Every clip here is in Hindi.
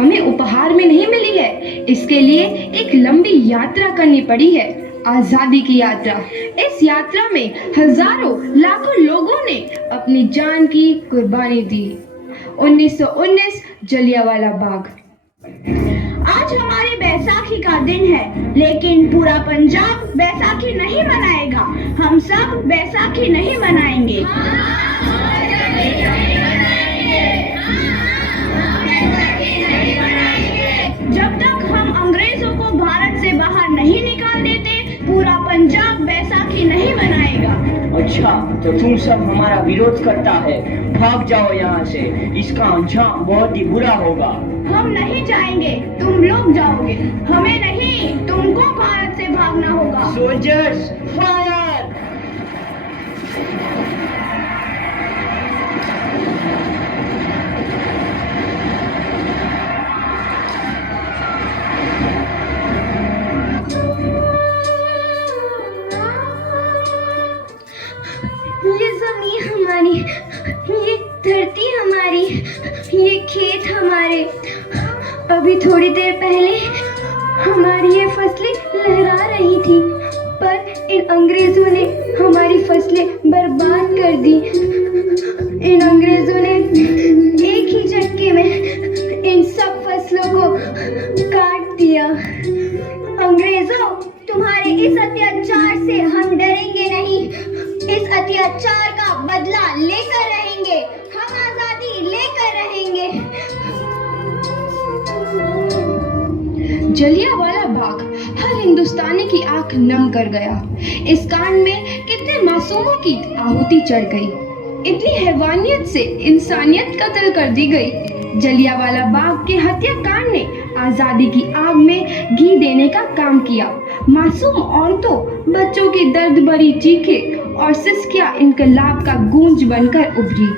हमें उपहार में नहीं मिली है। इसके लिए एक लंबी यात्रा करनी पड़ी है, आजादी की यात्रा। इस यात्रा में हजारों लाखों लोगों ने अपनी जान की कुर्बानी दी। 1919 जलियांवाला बाग। आज हमारी बैसाखी का दिन है, लेकिन पूरा पंजाब बैसाखी नहीं मनाएगा। हम सब बैसाखी नहीं मनाएंगे। जब तक हम अंग्रेजों को भारत से बाहर नहीं निकाल देते, पूरा पंजाब बैसाखी नहीं मनाएगा। अच्छा, तो तुम सब हमारा विरोध करता है। भाग जाओ यहाँ से, इसका अंजाम बहुत ही बुरा होगा। हम नहीं जाएंगे, तुम लोग जाओगे। हमें नहीं, तुमको भारत से भागना होगा। Soldiers fire! ये जमीन हमारी, ये धरती हमारी, ये खेत हमारे। अभी थोड़ी देर पहले हमारी ये फसलें लहरा रही थी, पर इन अंग्रेजों ने हमारी फसलें बर्बाद कर दी। इन अंग्रेजों ने एक ही झटके में इन सब फसलों को काट दिया। अंग्रेजों, तुम्हारे इस अत्याचार से हम डरेंगे नहीं। इस अत्याचार का बदला लेकर रहेंगे। हम आजादी लेकर रहेंगे। जलियांवाला बाग हर हिंदुस्तानी की आंख नम कर गया। इस कांड में कितने मासूमों की आहुति चढ़ गई। इतनी हैवानियत से इंसानियत कत्ल कर दी गई। जलियांवाला बाग के हत्याकांड ने आजादी की आग में घी देने का काम किया। मासूम औरतों, बच्चों की दर्द भरी चीखें और सिसकियां इनकलाब का गूंज बनकर उभरी।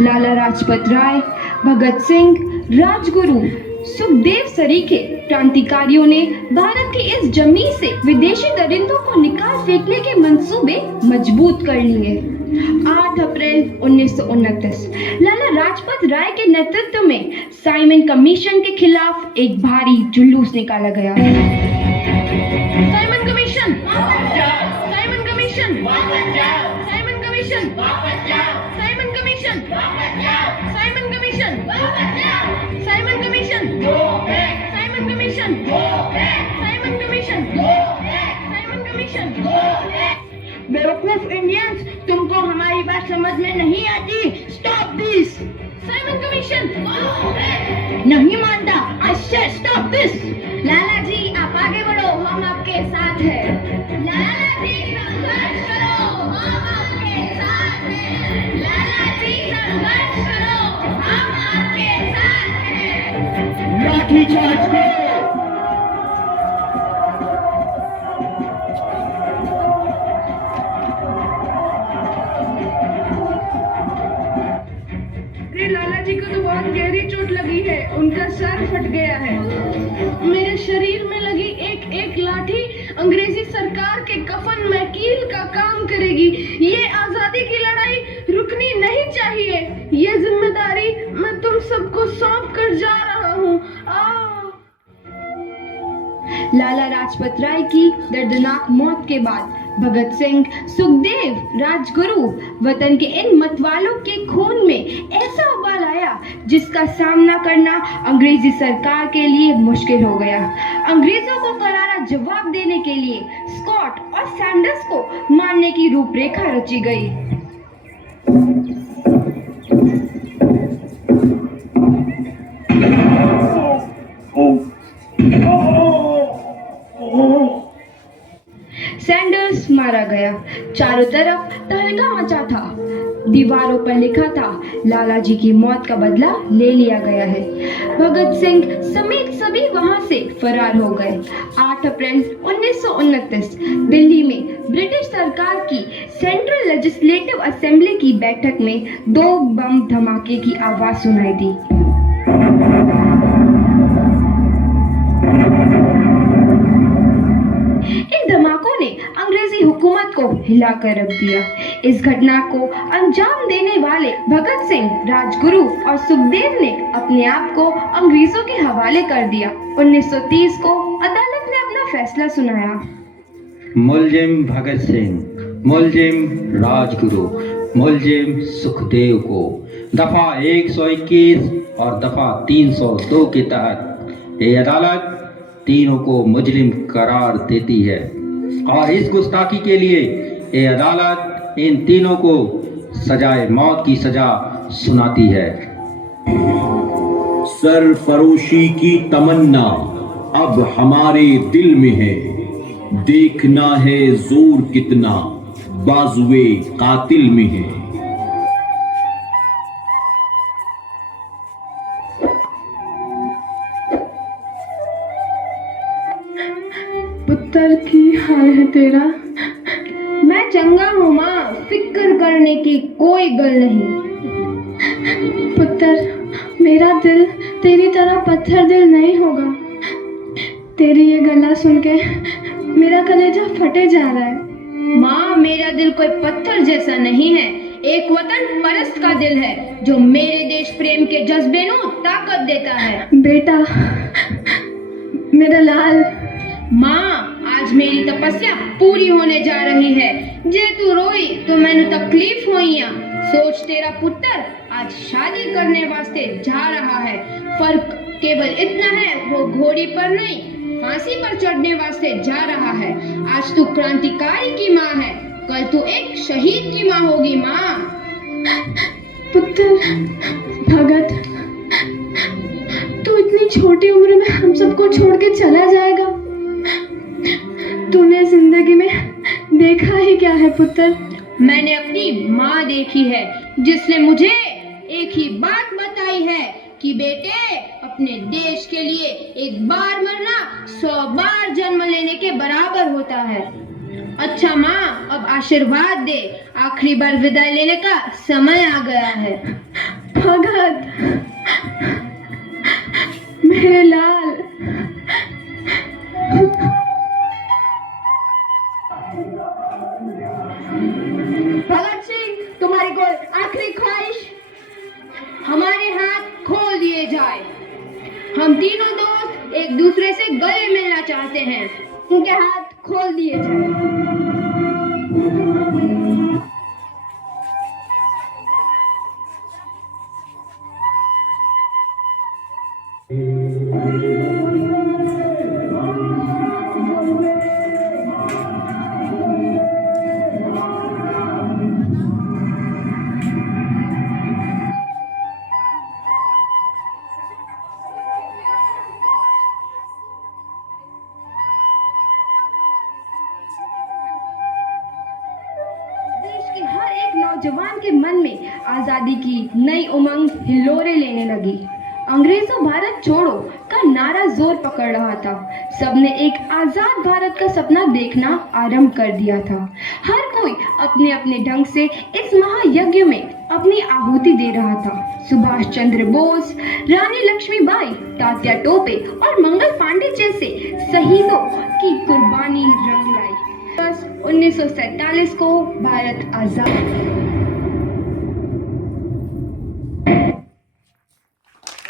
लाला लाजपत राय, भगत सिंह, राजगुरु, सुखदेव सरीखे क्रांतिकारियों ने भारत की इस जमीन से विदेशी दरिंदों को निकाल फेंकने के मंसूबे मजबूत कर लिए। 8 अप्रैल 1929 लाला लाजपत राय के नेतृत्व में साइमन कमीशन के खिलाफ एक भारी जुलूस निकाला गया। Simon commission, Simon commission, Simon commission, Simon commission, Simon commission, Simon commission, Simon commission, Simon commission, Simon commission. बेवकूफ इंडियंस, तुमको हमारी बात समझ में नहीं आती। Stop this. Simon commission. नहीं मानता। आई से स्टॉप दिस। लाला जी, आप आगे बढ़ो, हम आपके साथ हैं। लाला जी, संघर्ष करो, हम आपके साथ हैं। लाला जी, संघर्ष करो, हम आपके साथ हैं। लाठी चार्ज करो! लाला जी को तो बहुत गहरी चोट लगी है, उनका सर फट गया है। मेरे शरीर में लगी एक एक लाठी अंग्रेजी सरकार के कफन में कील का काम करेगी। ये आजादी की लड़ाई रुकनी नहीं चाहिए। ये जिम्मेदारी मैं तुम सबको सौंप कर जा रहा हूँ। लाला लाजपत राय की दर्दनाक मौत के बाद भगत सिंह, सुखदेव, राजगुरु, वतन के इन मतवालों के खून में ऐसा उबाल आया जिसका सामना करना अंग्रेजी सरकार के लिए मुश्किल हो गया। अंग्रेजों को करारा जवाब देने के लिए स्कॉट और सैंडर्स को मारने की रूपरेखा रची गई। सैंडर्स मारा गया। चारों तरफ तहलका मचा था। दीवारों पर लिखा था, लाला जी की मौत का बदला ले लिया गया है। भगत सिंह समेत सभी वहां से फरार हो गए। 8 अप्रैल 1929 दिल्ली में ब्रिटिश सरकार की सेंट्रल लेजिस्लेटिव असेंबली की बैठक में 2 बम धमाके की आवाज सुनाई दी। इन धमाकों ने अंग्रेजी हुकूमत को को हिलाकर रख दिया। इस घटना को अंजाम देने वाले भगत सिंह, राजगुरु और सुखदेव ने अपने आप को अंग्रेजों के हवाले कर दिया। 1930 को अदालत ने अपना फैसला सुनाया। मुलजिम भगत सिंह, मुलजिम राजगुरु, मुलजिम सुखदेव को दफा 121 और दफा 302 के तहत ये अदालत तीनों को मुजरिम करार देती है और इस गुस्ताखी के लिए ये अदालत इन तीनों को सजाए मौत की सजा सुनाती है। सरफरोशी की तमन्ना अब हमारे दिल में है, देखना है जोर कितना बाजुए कातिल में है। पुत्र की हाल है तेरा? मैं चंगा हूँ माँ, फिक्र करने की कोई गल नहीं। पुत्र, मेरा दिल तेरी तरह पत्थर दिल नहीं होगा। तेरी ये गला सुन के मेरा कलेजा फटे जा रहा है। माँ, मेरा दिल कोई पत्थर जैसा नहीं है, एक वतन परस्त का दिल है जो मेरे देश प्रेम के जज्बे को ताकत देता है। बेटा, मेरा लाल। माँ, आज मेरी तपस्या पूरी होने जा रही है। जे तू रोई तो मैंने तकलीफ होइया। सोच, तेरा पुत्र आज शादी करने वास्ते जा रहा है। फर्क केवल इतना है, वो घोड़ी पर नहीं फांसी पर चढ़ने वास्ते जा रहा है। आज तू क्रांतिकारी की माँ है, कल तू एक शहीद की माँ होगी। माँ, पुत्र भगत, तू इतनी छोटी उम्र में हम सबको छोड़ के चला जाएगा? तूने जिंदगी में देखा ही क्या है पुत्र? मैंने अपनी माँ देखी है जिसने मुझे एक ही बात बताई है कि बेटे, अपने देश के लिए एक बार मरना 100 बार जन्म लेने के बराबर होता है। अच्छा माँ, अब आशीर्वाद दे, आखिरी बार विदाई लेने का समय आ गया है। भगत, मेरे लाल। भगत सिंह, तुम्हारी कोई आखिरी ख्वाहिश? हमारे हाथ खोल दिए जाए। हम तीनों दोस्त एक दूसरे से गले मिलना चाहते हैं। उनके हाथ खोल दिए जाए। नौजवान के मन में आजादी की नई उमंग हिलोरे लेने लगी। अंग्रेजों भारत छोड़ो का नारा जोर पकड़ रहा था। सबने एक आजाद भारत का सपना देखना आरंभ कर दिया था। हर कोई अपने अपने ढंग से इस महायज्ञ में अपनी आहुति दे रहा था। सुभाष चंद्र बोस, रानी लक्ष्मीबाई, तात्या टोपे और मंगल पांडे जैसे शहीदों की कुर्बानी रंग लाई। 1947 को भारत आजाद।